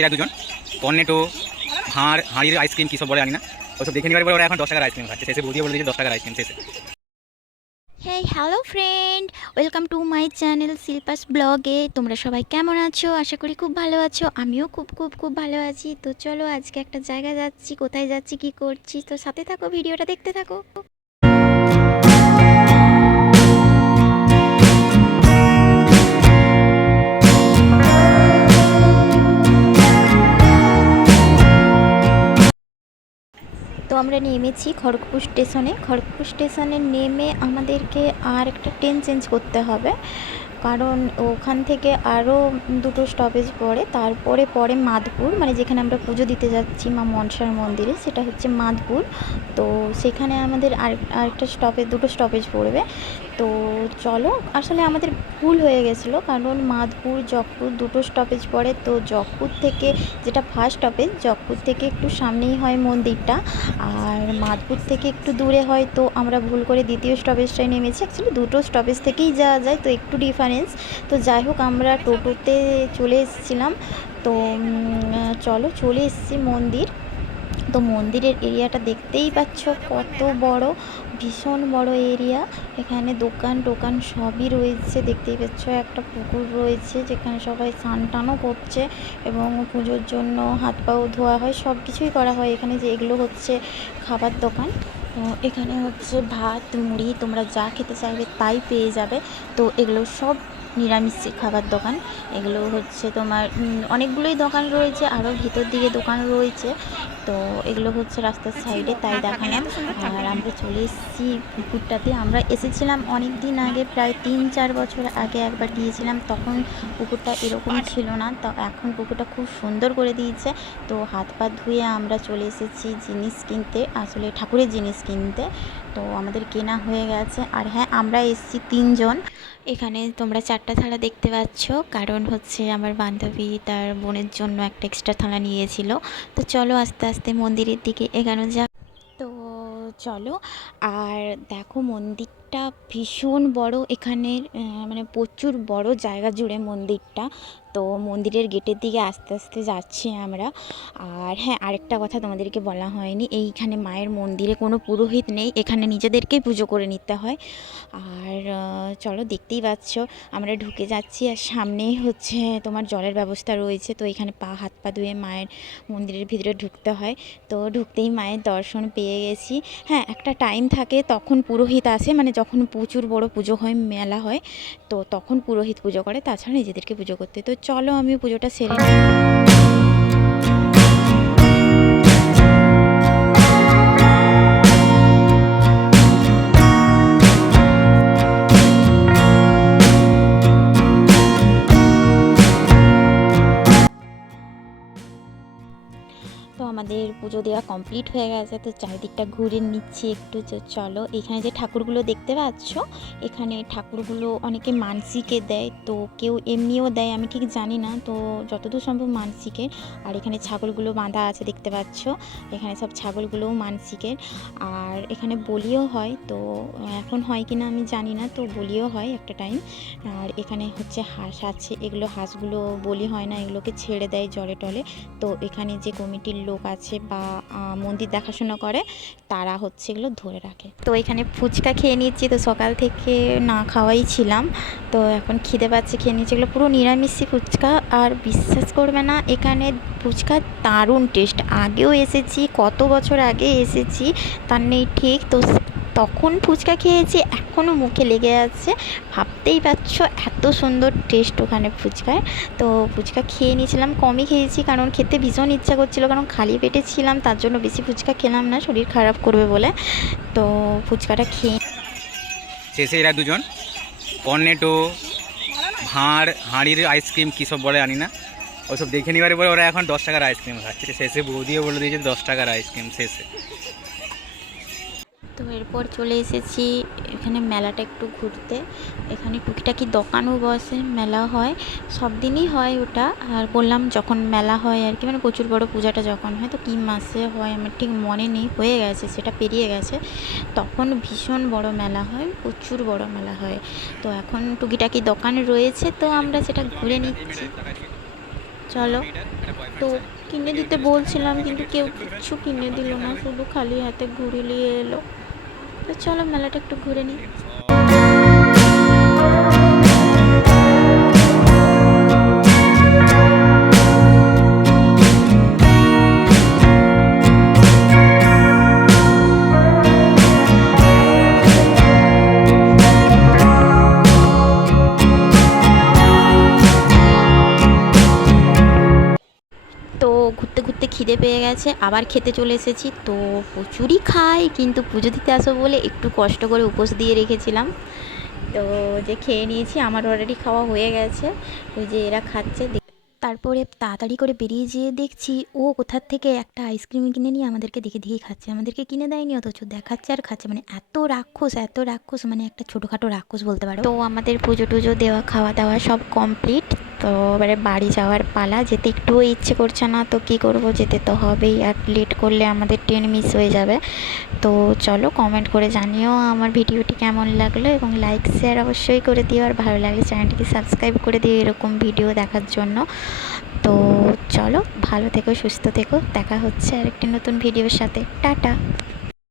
এরা দুজন, কর্নেটো, হাড়, হাঁড়ির আইসক্রিম কী সব বলে জানি না, ওসব দেখে নিবার পরে ওরা এখন দশ টাকার আইসক্রিম খাচ্ছে। শেষে বৌদিও বলে দিয়েছে দশ টাকার আইসক্রিম শেষে। হ্যাঁ hello friend welcome to my channel Shilpa's ব্লগে তোমরা সবাই কেমন আছো? আশা করি খুব ভালো আছো। আমিও খুব খুব খুব ভালো আছি। তো চলো আজকে একটা জায়গা যাচ্ছি, কোথায় যাচ্ছি, কি করছি? তো সাথে থাকো, ভিডিওটা দেখতে থাকো। আমরা নেমেছি খড়গপুর স্টেশনে। খড়গপুর স্টেশনে নেমে আমাদেরকে আর একটা ট্রেন চেঞ্জ করতে হবে। কারণ ওখান থেকে আরও দুটো স্টপেজ পড়ে। তারপরে পরে মাধপুর মানে যেখানে আমরা পুজো দিতে যাচ্ছি মা মনসার মন্দিরে, সেটা হচ্ছে মাধপুর তো সেখানে আমাদের আর, আরেকটা স্টপেজ দুটো স্টপেজ পড়বে। তো চলো, আসলে আমাদের ভুল হয়ে গেছিল, কারণ মাধপুর জগপুর দুটো স্টপেজ পড়ে। তো জগপুর থেকে যেটা ফার্স্ট স্টপেজ জগপুর থেকে একটু সামনেই হয় মন্দিরটা। আর মাধপুর থেকে একটু দূরে হয়, তো আমরা ভুল করে দ্বিতীয় স্টপেজটায় নেমেছি। অ্যাকচুয়ালি দুটো স্টপেজ থেকেই যাওয়া যায়, তো একটু ডিফারেন্স তো যাই হোক আমরা টোটোতে চলে এসেছিলাম। তো চলো চলে এসেছি মন্দির। তো মন্দিরের এরিয়াটা দেখতেই পাচ্ছ, কত বড়, ভীষণ বড় এরিয়া। এখানে দোকান টোকান সবই রয়েছে, দেখতেই পাচ্ছ, একটা পুকুর রয়েছে, যেখানে সবাই স্নান টানও করছে এবং পুজোর জন্য হাত পাও ধোয়া হয় সব কিছুই করা হয়। এখানে যে এগুলো হচ্ছে খাবার দোকান। তো এখানে হচ্ছে ভাত, মুড়ি, তোমরা যা খেতে চাইবে তাই পেয়ে যাবে। তো এগুলো সব নিরামিষ খাবার দোকান। এগুলো হচ্ছে তোমার অনেকগুলোই দোকান রয়েছে আরও ভিতর দিকে দোকান রয়েছে। তো এগুলো হচ্ছে রাস্তার সাইডে, তাই দেখালাম আর আমরা চলে এসেছি পুকুরটাতে। আমরা এসেছিলাম অনেক দিন আগে, প্রায় তিন চার বছর আগে একবার গিয়েছিলাম। তখন পুকুরটা এরকম ছিল না। তো এখন পুকুরটা খুব সুন্দর করে দিয়েছে। তো হাত পা ধুয়ে আমরা চলে এসেছি জিনিস কিনতে, আসলে ঠাকুরের জিনিস কিনতে। তো আমাদের কেনা হয়ে গেছে। আর হ্যাঁ আমরা এসেছি তিনজন। এখানে তোমরা চারটা থালা দেখতে পাচ্ছ। কারণ হচ্ছে আমার বান্ধবী তার বোনের জন্য একটা এক্সট্রা থালা নিয়েছিল। তো চলো আস্তে আস্তে মন্দিরের দিকে এগানো যাক। তো চলো, আর দেখো মন্দিরটা ভীষণ বড় এখানের মানে প্রচুর বড় জায়গা জুড়ে মন্দিরটা। তো মন্দিরের গেটের দিকে আস্তে আস্তে যাচ্ছি আমরা। আর হ্যাঁ আরেকটা কথা তোমাদেরকে বলা হয়নি, এইখানে মায়ের মন্দিরে কোনো পুরোহিত নেই, এখানে নিজেদেরকেই পুজো করে নিতে হয়। আর চলো দেখতেই পাচ্ছ, আমরা ঢুকে যাচ্ছি আর সামনেই হচ্ছে তোমার জলের ব্যবস্থা রয়েছে। তো এখানে পা, হাত পা ধুয়ে মায়ের মন্দিরের ভিতরে ঢুকতে হয়। তো ঢুকতেই মায়ের দর্শন পেয়ে গেছি। হ্যাঁ একটা টাইম থাকে, তখন পুরোহিত আসে মানে যখন প্রচুর বড় পুজো হয়, মেলা হয়, তো তখন পুরোহিত পুজো করে, তাছাড়া নিজেদেরকে পুজো করতে। তো চলো আমি পুজোটা সেরে নিই। আমাদের পুজো দেওয়া কমপ্লিট হয়ে গেছে, তো চারিদিকটা ঘুরে নিচ্ছি একটু। চলো, এখানে যে ঠাকুরগুলো দেখতে পাচ্ছ, এখানে ঠাকুরগুলো অনেকে মানসিকে দেয়, তো কেউ এমনিও দেয়, আমি ঠিক জানি না। তো যতদূর সম্ভব মানসিকের, আর এখানে ছাগলগুলো বাঁধা আছে দেখতে পাচ্ছ, এখানে সব ছাগলগুলোও মানসিকের। আর এখানে বলিও হয়, তো এখন হয় কি না আমি জানি না, তো বলিও হয় একটা টাইম আর এখানে হচ্ছে হাঁস আছে, এগুলো হাঁসগুলো বলি হয় না, এগুলোকে ছেড়ে দেয় জলে টলে। তো এখানে যে কমিটির লোক আছে বা মন্দির দেখাশোনা করে, তারা হচ্ছে এগুলো ধরে রাখে। তো এখানে ফুচকা খেয়ে নিচ্ছি, তো সকাল থেকে না খাওয়াই ছিলাম। তো এখন খিদে পাচ্ছে, খেয়ে নিচ্ছি। এগুলো পুরো নিরামিষি ফুচকা, আর বিশ্বাস করবে না, এখানে ফুচকা দারুণ টেস্ট আগেও এসেছি, কত বছর আগে এসেছি, তার নেই ঠিক, তো তখন ফুচকা খেয়েছি এখনও মুখে লেগে আছে, ভাবতেই পারছ এত সুন্দর টেস্ট ওখানে ফুচকায় তো ফুচকা খেয়ে নিয়েছিলাম, কমই খেয়েছি কারণ খেতে ভীষণ ইচ্ছা করছিল, কারণ খালি পেটে ছিলাম, তার জন্য বেশি ফুচকা খেলাম না, শরীর খারাপ করবে বলে। তো ফুচকাটা খেয়ে শেষে এরা দুজন। কর্নেটো হাড়, হাঁড়ির আইসক্রিম কী সব বলে জানি না। ওসব দেখে নিবার পরে ওরা এখন দশ টাকার আইসক্রিম খাচ্ছে। শেষে বৌদিও বলে দিয়েছে দশ টাকার আইসক্রিম শেষে। তো এরপর চলে এসেছি এখানে মেলাটা একটু ঘুরতে। এখানে টুকিটাকি দোকানও বসে, মেলা হয়। সব দিনই হয় ওটা। আর বললাম যখন মেলা হয় আর কি মানে প্রচুর বড় পূজাটা যখন হয়, তো কী মাসে হয় আমার ঠিক মনে নেই, হয়ে গেছে, সেটা পেরিয়ে গেছে। তখন ভীষণ বড় মেলা হয়, প্রচুর বড় মেলা হয়। তো এখন টুকিটাকি দোকান রয়েছে, তো আমরা সেটা ঘুরে নিচ্ছি। চলো। তো কিনে দিতে বলছিলাম, কিন্তু কেউ কিচ্ছু কিনে দিল না, শুধু খালি হাতে ঘুরে নিয়ে এলো। তো চলো মেলাটা একটু ঘুরে নিই। খিদে পেয়ে গেছে, আবার খেতে চলে এসেছি। তো প্রচুরই খাই, কিন্তু পুজো দিতে আসো বলে একটু কষ্ট করে উপোস দিয়ে রেখেছিলাম। তো যে খেয়ে নিয়েছি, আমার অলরেডি খাওয়া হয়ে গেছে। ওই যে এরা খাচ্ছে তারপরে তাড়াতাড়ি করে বেরিয়ে যেয়ে দেখছি, ও কোথার থেকে একটা আইসক্রিম কিনে নিয়ে আমাদেরকে দেখে দেখে খাচ্ছে। আমাদেরকে কিনে দেয়নি, অথচ দেখাচ্ছে আর খাচ্ছে। মানে এত রাক্ষস এত রাক্ষস মানে একটা ছোটোখাটো রাক্ষস বলতে পারো। তো আমাদের পুজো টুজো দেওয়া খাওয়া দাওয়া সব কমপ্লিট তো এবারে বাড়ি যাওয়ার পালা, যেতে একটুও ইচ্ছে করছে না, তো কী করব, যেতে তো হবেই। আর লেট করলে আমাদের ট্রেন মিস হয়ে যাবে। তো চলো কমেন্ট করে জানিও আমার ভিডিওটি কেমন লাগল এবং লাইক শেয়ার অবশ্যই করে দিও। আর ভালো লাগলে চ্যানেলটিকে সাবস্ক্রাইব করে দিও এরকম ভিডিও দেখার জন্য। তো চলো, ভালো থেকো, সুস্থ থেকো। দেখা হচ্ছে আরেকটি নতুন ভিডিওর সাথে। টাটা!